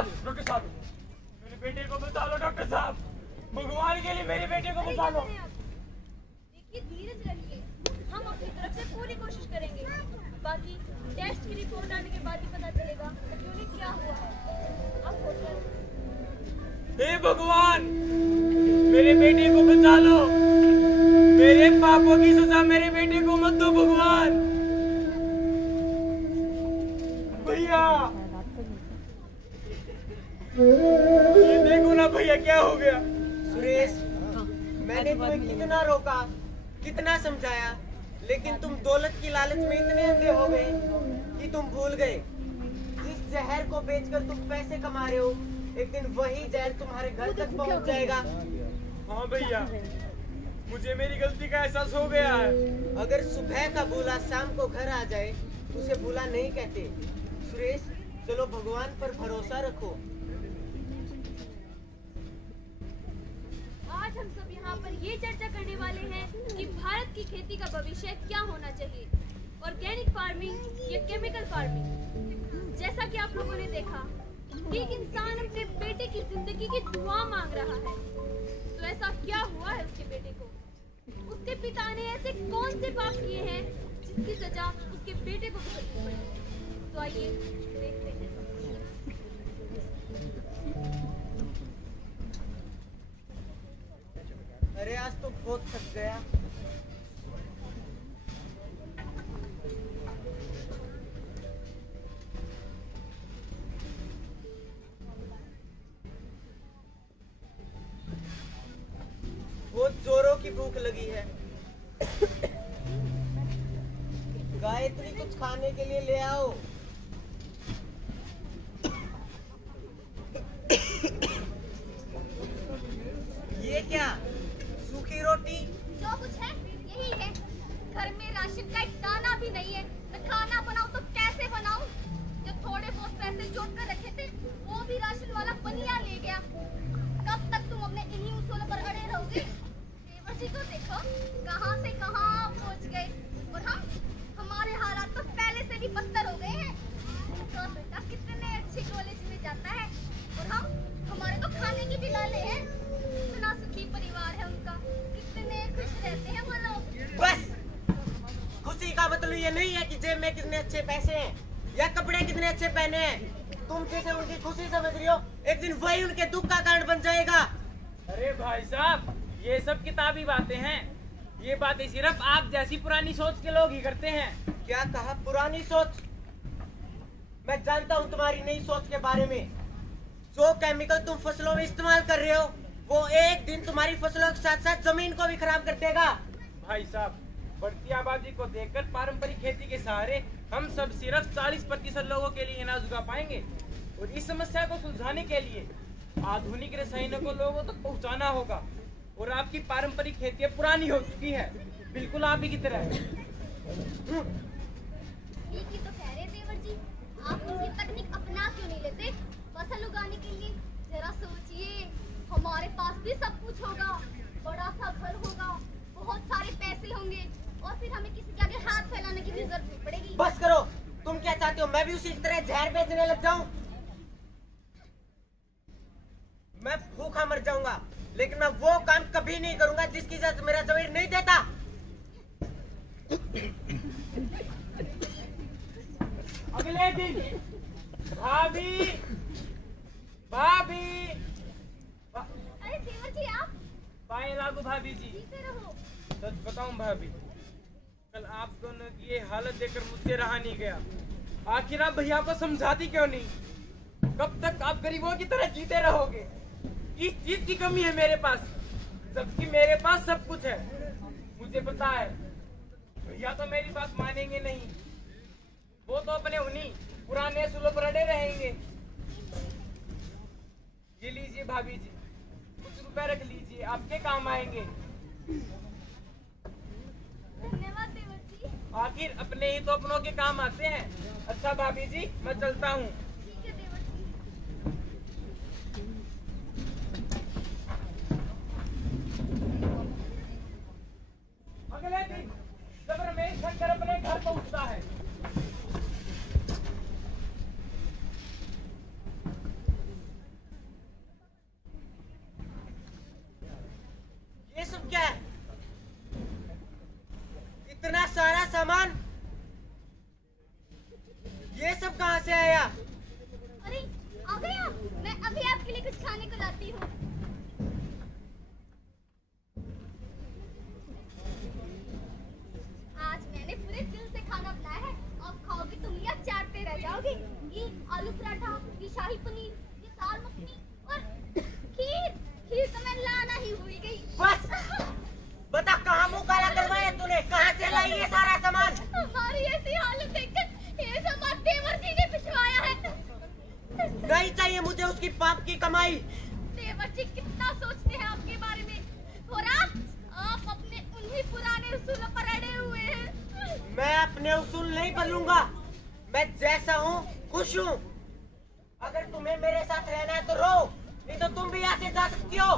साहब, डॉक्टर साहब, मेरे बेटे को बचा लो डॉक्टर साहब, भगवान के लिए मेरे बेटे को बचा लो। देखिए धीरज रखिए, हम अपनी तरफ से पूरी कोशिश करेंगे। बाकी टेस्ट की रिपोर्ट आने के बाद ही पता चलेगा कि उन्हें क्या हुआ है। अब होटल। हे भगवान, मेरे बेटे को बचा लो, मेरे पापों की सजा मेरे बेटे को मत दो भगवान। भैया, ये देखो ना भैया क्या हो गया। सुरेश, मैंने तुम्हें कितना रोका, कितना समझाया, लेकिन तुम दौलत की लालच में इतने अंधे हो गए कि तुम भूल गए जिस जहर को बेचकर तुम पैसे कमा रहे हो, एक दिन वही जहर तुम्हारे घर तक पहुंच जाएगा। हाँ भैया, मुझे मेरी गलती का एहसास हो गया है। अगर सुबह का भूला शाम को घर आ जाए उसे भूला नहीं कहते। सुरेश, चलो भगवान पर भरोसा रखो। आज हम सब यहाँ पर ये चर्चा करने वाले हैं कि भारत की खेती का भविष्य क्या होना चाहिए, ऑर्गेनिक फार्मिंग या केमिकल फार्मिंग। जैसा कि आप लोगों ने देखा कि एक इंसान अपने बेटे की जिंदगी की दुआ मांग रहा है, तो ऐसा क्या हुआ है उसके बेटे को? उसके पिता ने ऐसे कौन से पाप किए हैं जिसकी सजा उसके बेटे को भुगतनी पड़ी? तो आइए देखते हैं। अरे आज तो बहुत थक गया। बहुत जोरों की भूख लगी है। गायत्री, कुछ खाने के लिए ले आओ। ये क्या, सूखी रोटी? जो कुछ है यही है। घर में राशन का एक दाना भी नहीं है। मैं खाना बनाऊं तो कैसे बनाऊं? जो थोड़े बहुत पैसे जोड़ कर रखे थे वो भी राशन वाला बनिया ले गया। कब तक तुम अपने इन्हीं उसूलों पर अड़े रहोगे? देवर जी को देखो, कहां से कहां पहुंच गए, और हमारे हालात तो पहले से भी बदतर हो गए हैं। उनका बेटा कितने अच्छे कॉलेज में जाता है और हमारे तो खाने की भी लाले हैं। इतना सुखी परिवार है उनका, कितने खुश रहते हैं वो लोग। बस, खुशी का मतलब ये नहीं है कि जेब में कितने अच्छे पैसे हैं या कपड़े कितने अच्छे पहने हैं। तुम जैसे उनकी खुशी समझ रही हो, एक दिन वही उनके दुख का कारण बन जाएगा। अरे भाई साहब, ये सब किताबी बातें हैं। ये बातें सिर्फ आप जैसी पुरानी सोच के लोग ही करते हैं। क्या कहा पुरानी सोच? मैं जानता हूँ तुम्हारी नई सोच के बारे में। जो केमिकल तुम फसलों में इस्तेमाल कर रहे हो वो एक दिन तुम्हारी फसलों के साथ साथ जमीन को भी खराब कर देगा। भाई साहब, बढ़ती आबादी को देखकर पारंपरिक खेती के सहारे हम सब सिर्फ 40% लोगों के लिए अनाज उगा पाएंगे, और इस समस्या को सुलझाने के लिए आधुनिक रसायनों को लोगों तक पहुंचाना होगा। और आपकी पारंपरिक खेती पुरानी हो चुकी है, बिल्कुल आप ही की तरह। ठीक ही तो कह रहे देवर जी, आप उनकी तकनीक अपना क्यों नहीं लेते फसल उगाने के लिए? जरा सोचिए, हमारे पास भी सब कुछ होगा, बड़ा सा घर होगा, बहुत सारे पैसे होंगे, और फिर हमें किसी के आगे हाथ फैलाने की भी जरूरत नहीं पड़ेगी। बस करो, तुम क्या चाहते हो मैं भी उसी तरह जहर बेचने लग जाऊं? मैं भूखा मर जाऊंगा, लेकिन मैं वो काम कभी नहीं करूंगा जिसकी इजाजत मेरा जमीर नहीं देता। अगले दिन भाभी, भाभी, अरे देवर जी, आप पाए लागू भाभी जी। जीते रहो। सच बताऊं भाभी, कल आप दोनों की ये हालत देखकर मुझसे रहा नहीं गया। आखिर आप भैया को समझाती क्यों नहीं? कब तक आप गरीबों की तरह जीते रहोगे? किस चीज की कमी है मेरे पास, जबकि मेरे पास सब कुछ है। मुझे पता है भैया तो मेरी बात मानेंगे नहीं, वो तो अपने उन्हीं पुराने असूलों पर अड़े रहेंगे। ये लीजिए भाभी जी, कुछ रुपए रख लीजिए, आपके काम आएंगे। धन्यवाद देवर जी। आखिर अपने ही तो अपनों के काम आते हैं। अच्छा भाभी जी, मैं चलता हूँ। ठीक है देवर जी। अगले दिन जब रमेश शंकर अपने घर पहुँचता है, सामान? ये सब कहाँ से आया? अरे आ गया, मैं अभी आपके लिए कुछ खाने को लाती हूँ। आज मैंने पूरे दिल से खाना बनाया है, अब खाओगे तुम या चाटते रह जाओगे। ये आलू पराठा, ये शाही पनीर, ये दाल मखनी और खीर तो मैं लाना ही भूल गई। बस बता, कहाँ मुँह काला करवाया तूने? कहाँ से लाई ये सारा सामान? हमारी ऐसी हालत देखकर ये सामान देवर जी ने भिजवाया है। नहीं चाहिए मुझे उसकी पाप की कमाई। देवर जी कितना सोचते हैं आपके बारे में और आप अपने उन्हीं पुराने उसूलों पर अड़े हुए हैं। मैं अपने उसूल नहीं बदलूंगा। मैं जैसा हूँ खुश हूँ। अगर तुम्हें मेरे साथ रहना है तो रहो, नहीं तो तुम भी यहाँ से जा सकती हो।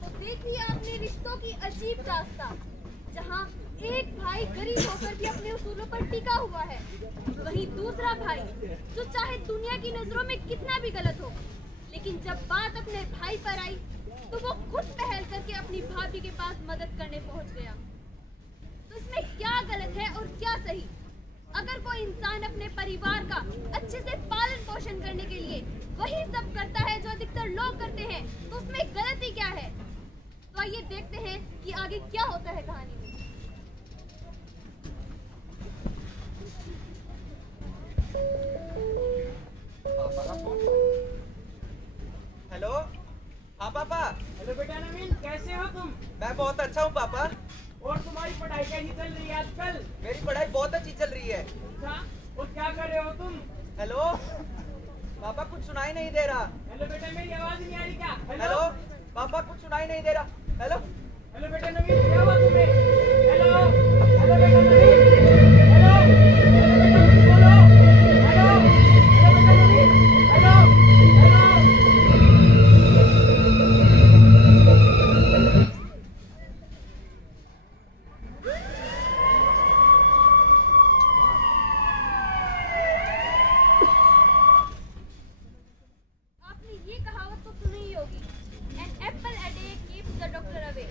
तो देखिए आपने रिश्तों की अजीब दास्तां, जहाँ एक भाई गरीब होकर भी अपने उसूलों पर टिका हुआ है, वहीं दूसरा भाई जो चाहे दुनिया की नजरों में कितना भी गलत हो, लेकिन जब बात अपने भाई पर आई तो वो खुद पहल करके अपनी भाभी के पास मदद करने पहुंच गया। तो इसमें क्या गलत है और क्या सही? अगर कोई इंसान अपने परिवार का अच्छे से पालन पोषण करने के लिए वही सब करता है जो अधिकतर लोग करते हैं, तो उसमें गलती क्या है? तो आइए देखते हैं कि आगे क्या होता है कहानी में। हेलो। हाँ पापा। हेलो बेटा नवीन, कैसे हो तुम? मैं बहुत अच्छा हूँ पापा। और तुम्हारी पढ़ाई कैसी चल रही है आजकल? मेरी पढ़ाई बहुत अच्छी चल रही है। अच्छा, और क्या कर रहे हो तुम? हेलो पापा, कुछ सुनाई नहीं दे रहा। हेलो बेटा, मेरी आवाज नहीं आ रही क्या? हेलो पापा, कुछ सुनाई नहीं दे रहा। हेलो हेलो बेटा नवीन, क्या हुआ तुम्हें? हेलो हेलो बेटा नवीन, हेलो हेलो बेटा नवीन, बोलो। हेलो हेलो बेटा नवीन, हेलो हेलो। आपने ये कहावत तो सुनी ही होगी, an apple a day keeps the doctor away.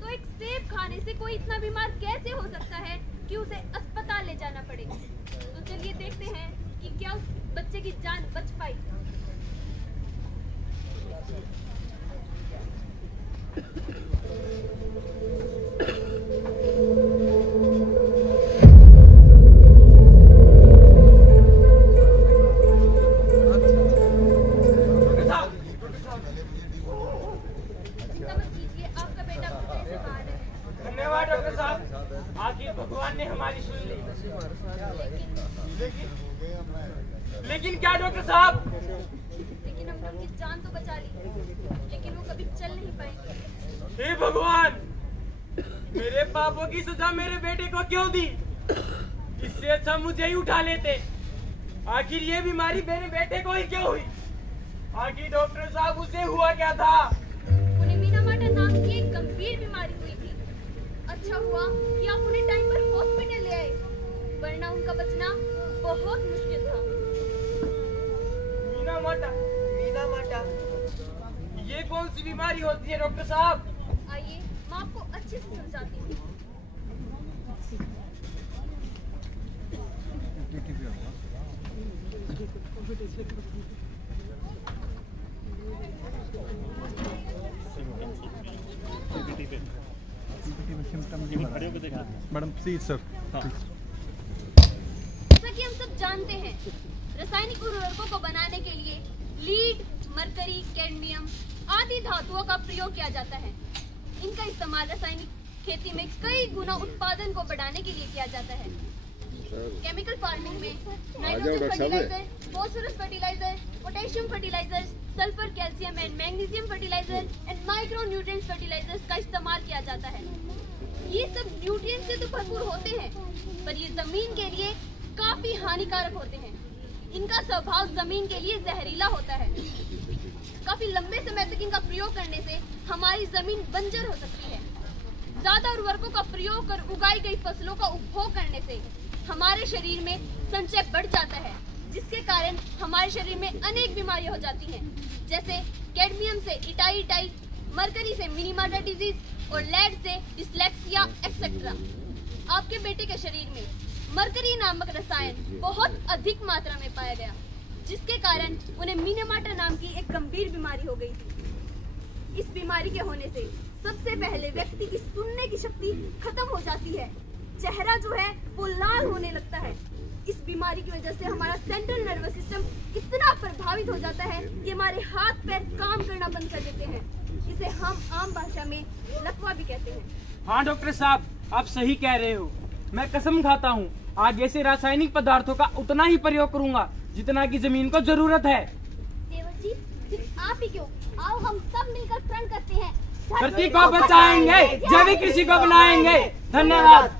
तो एक सेब खाने से कोई इतना बीमार कैसे हो सकता है कि उसे अस्पताल ले जाना पड़े? तो चलिए देखते हैं कि क्या उस बच्चे की जान बच पाई। चिंता मत कीजिए, आपका बेटा खतरे से बाहर है। धन्यवाद डॉक्टर साहब, आखिर भगवान ने हमारी सुन ली। लेकिन क्या डॉक्टर साहब? लेकिन हमने उनकी जान तो बचा ली, लेकिन वो कभी चल नहीं पाएंगे। हे भगवान, मेरे पापों की सजा मेरे बेटे को क्यों दी? इससे अच्छा मुझे ही उठा लेते। आखिर ये बीमारी मेरे बेटे को ही क्यों हुई? आखिर डॉक्टर साहब, उसे हुआ क्या था? उन्हें मीनामाटा नाम की एक गंभीर बीमारी हुई थी। अच्छा हुआ कि आप उन्हें टाइम पर हॉस्पिटल ले आए, वरना उनका बचना बहुत मुश्किल था। मीनामाटा? मीनामाटा ये कौन सी बीमारी होती है डॉक्टर साहब? आइए मैं आपको अच्छे से समझाती हूँ। Madam please sir. जैसा कि हम सब जानते हैं, रासायनिक उर्वरकों को बनाने के लिए लीड, मरकरी, कैडमियम आदि धातुओं का प्रयोग किया जाता है। इनका इस्तेमाल रासायनिक खेती में कई गुना उत्पादन को बढ़ाने के लिए किया जाता है। केमिकल फार्मिंग में nitrogen fertiliser, phosphorus fertiliser, potassium fertiliser, sulphur, calcium and magnesium fertiliser and micro nutrients fertilisers का इस्तेमाल किया जाता है। ये सब न्यूट्रिएंट्स से तो भरपूर होते हैं, पर ये जमीन के लिए काफी हानिकारक होते हैं। इनका स्वभाव जमीन के लिए जहरीला होता है। काफी लंबे समय तक इनका प्रयोग करने से हमारी जमीन बंजर हो सकती है। ज्यादा उर्वरकों का प्रयोग कर उगाई गई फसलों का उपभोग करने से हमारे शरीर में संचय बढ़ जाता है, जिसके कारण हमारे शरीर में अनेक बीमारियां हो जाती हैं, जैसे कैडमियम से इटाई, मरकरी से मिनीमाटा डिजीज और लेड से डिस्लेक्सिया एक्सेट्रा। आपके बेटे के शरीर में मरकरी नामक रसायन बहुत अधिक मात्रा में पाया गया, जिसके कारण उन्हें मिनीमाटा नाम की एक गंभीर बीमारी हो गई थी। इस बीमारी के होने से सबसे पहले व्यक्ति की सुनने की शक्ति खत्म हो जाती है, चेहरा जो है वो लाल होने लगता है। इस बीमारी की वजह से हमारा सेंट्रल नर्वस सिस्टम इतना प्रभावित हो जाता है कि हमारे हाथ पैर काम करना बंद कर देते हैं। इसे हम आम भाषा में लकवा भी कहते हैं। हाँ डॉक्टर साहब, आप सही कह रहे हो। मैं कसम खाता हूँ आज जैसे रासायनिक पदार्थों का उतना ही प्रयोग करूँगा जितना की जमीन को जरूरत है। देवर जी, सिर्फ आप ही क्यों, आओ हम सब मिलकर प्रण करते हैं, धरती को बचाएंगे, जैविक कृषि को बनाएंगे। धन्यवाद।